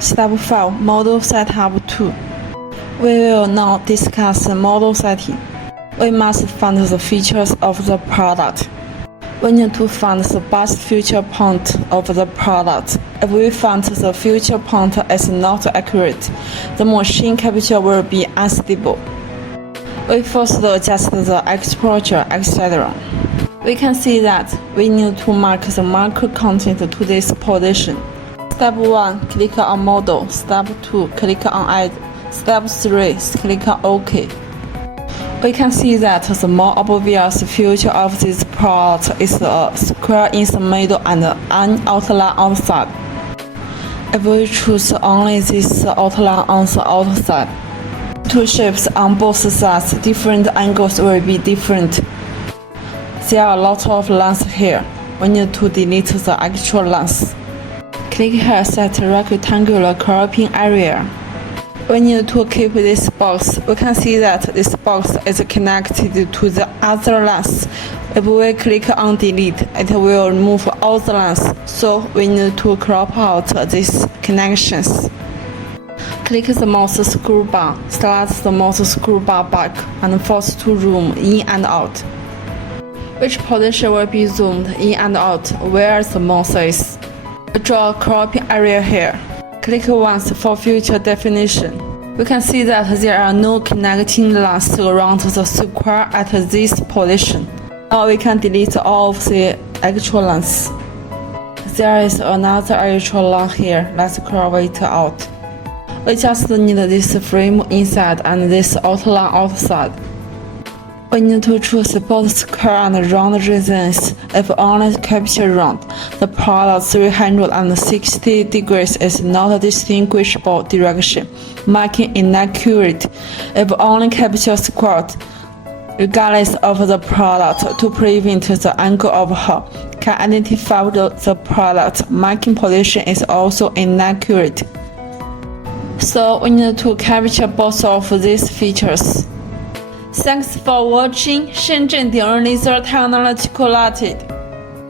Step 5. Model Setup 2. We will now discuss model setting. We must find the features of the product. We need to find the best feature point of the product. If we find the feature point is not accurate, the machine capture will be unstable. We first adjust the exposure, etc. We can see that we need to mark the marker content to this position. Step 1. Click on Model. Step 2. Click on Add. Step 3. Click on OK. We can see that the more obvious feature of this product is a square in the middle and an outline outside. If we choose only this outline on the outside, two shapes on both sides, different angles will be different. There are a lot of lines here. We need to delete the actual lines. Click here, set rectangular cropping area. We need to keep this box. We can see that this box is connected to the other lines. If we click on delete, it will remove all the lines, so we need to crop out these connections. Click the mouse scroll bar, slide the mouse scroll bar back, and force to zoom in and out. Which position will be zoomed in and out where the mouse is. Draw a cropping area here. Click once for future definition. We can see that there are no connecting lines around the square at this position. Now we can delete all of the actual lines. There is another actual line here. Let's carve it out. We just need this frame inside and this outline outside. We need to choose both square and round regions. If only capture round, the product 360 degrees is not a distinguishable direction, making inaccurate. If only capture square, regardless of the product, to prevent the angle of her, can identify the product, making position is also inaccurate. So we need to capture both of these features. Thanks for watching. 深圳鼎日Laser Technology Limited.